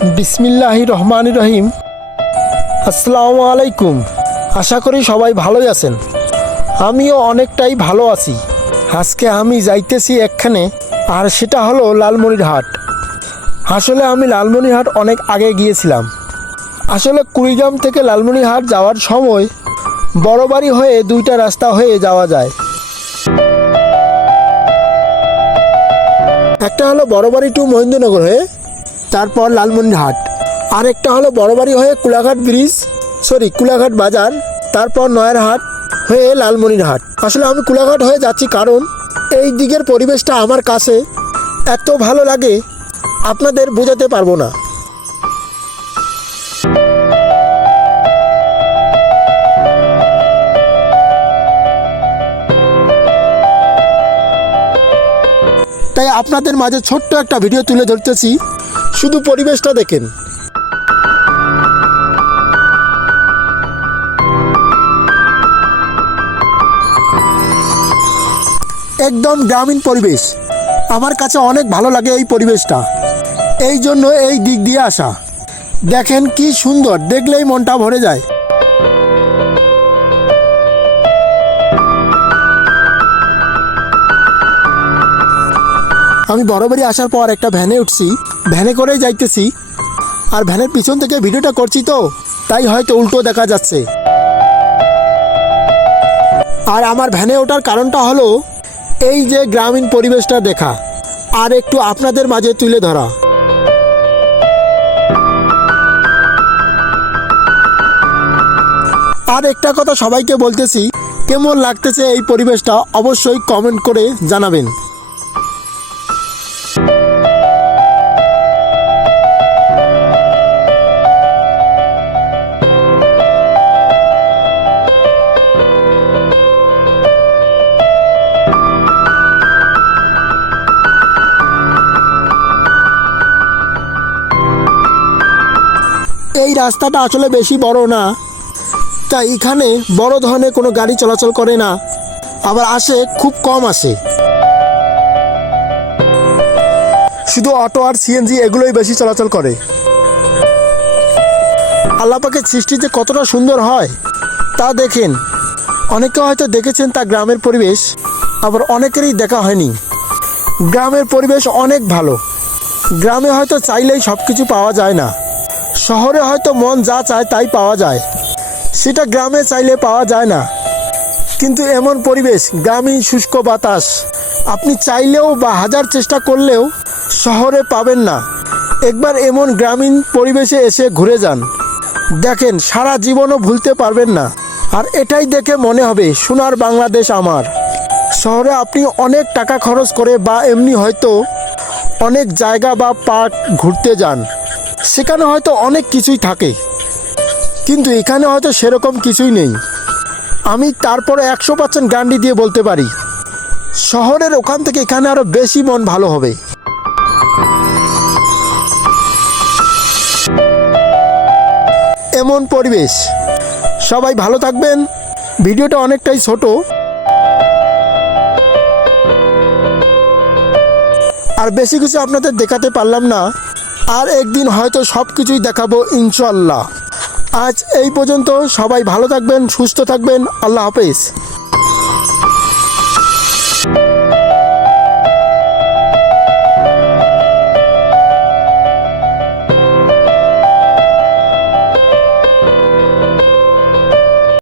বিসমিল্লাহির রহমানির রহিম। আসসালামু আলাইকুম। আশা করি সবাই ভালোই আছেন। আমিও অনেকটাই ভালো আছি। আজকে আমি যাইতেছি একখানে, আর সেটা হলো লালমনিরহাট। আসলে আমি লালমনিরহাট অনেক আগে গিয়েছিলাম। আসলে কুড়িগ্রাম থেকে লালমনিরহাট যাওয়ার সময় বড়বাড়ি হয়ে দুইটা রাস্তা হয়ে যাওয়া যায়। একটা হলো বড়বাড়ি টু মহেন্দ্রনগর হয়ে, তারপর লালমনিরহাট। আরেকটা হলো বড়বাড়ি হয়ে কুলাঘাট বাজার, তারপর নয়ারহাট হয়ে লালমনিরহাট। আসলে আমি কুলাঘাট হয়ে যাচ্ছি কারণ এই দিকের পরিবেশটা আমার কাছে এত ভালো লাগে আপনাদের বোঝাতে পারবো না। তাই আপনাদের মাঝে ছোট্ট একটা ভিডিও তুলে ধরতেছি, শুধু পরিবেশটা দেখেন। একদম গ্রামীণ পরিবেশ, আমার কাছে অনেক ভালো লাগে এই পরিবেশটা। এই জন্য এই দিক দিয়ে আসা। দেখেন কি সুন্দর, দেখলেই মনটা ভরে যায়। আমি বড়বাড়ি আসার পর একটা ভ্যানে উঠছি, ভ্যানে করেই যাইতেছি। আর ভ্যানের পিছন থেকে ভিডিওটা করছি তো তাই হয়তো উল্টো দেখা যাচ্ছে। আর আমার ভ্যানে ওঠার কারণটা হলো এই যে গ্রামীণ পরিবেশটা দেখা আর একটু আপনাদের মাঝে তুলে ধরা। আর একটা কথা সবাইকে বলতেছি, কেমন লাগতেছে এই পরিবেশটা অবশ্যই কমেন্ট করে জানাবেন। এই রাস্তাটা আসলে বেশি বড় না, তাই এখানে বড় ধরনের কোনো গাড়ি চলাচল করে না, আবার আসে খুব কম আসে। শুধু অটো আর সিএনজি এগুলোই বেশি চলাচল করে। আল্লাহ পাকের সৃষ্টি যে কতটা সুন্দর হয় তা দেখেন। অনেকে হয়তো দেখেছেন তা গ্রামের পরিবেশ, আবার অনেকেরই দেখা হয়নি। গ্রামের পরিবেশ অনেক ভালো। গ্রামে হয়তো চাইলেই সব কিছু পাওয়া যায় না। শহরে হয়তো মন যা চায় তাই পাওয়া যায়, সেটা গ্রামে চাইলে পাওয়া যায় না। কিন্তু এমন পরিবেশ, গ্রামীণ শুষ্ক বাতাস আপনি চাইলেও বা হাজার চেষ্টা করলেও শহরে পাবেন না। একবার এমন গ্রামীণ পরিবেশে এসে ঘুরে যান, দেখেন সারা জীবনও ভুলতে পারবেন না। আর এটাই দেখে মনে হবে সোনার বাংলাদেশ আমার। শহরে আপনি অনেক টাকা খরচ করে বা এমনি হয়তো অনেক জায়গা বা পার্ক ঘুরতে যান, সেখানে হয়তো অনেক কিছুই থাকে, কিন্তু এখানে হয়তো সেরকম কিছুই নেই। আমি তারপরে 100% গ্যারান্টি দিয়ে বলতে পারি শহরের ওখান থেকে এখানে আরও বেশি মন ভালো হবে। এমন পরিবেশ। সবাই ভালো থাকবেন। ভিডিওটা অনেকটাই ছোট, আর বেশি কিছু আপনাদের দেখাতে পারলাম না। আর একদিন হয়তো সব কিছুই দেখাবো ইনশাআল্লাহ। আজ এই পর্যন্ত। সবাই ভালো থাকবেন, সুস্থ থাকবেন। আল্লাহ হাফেজ।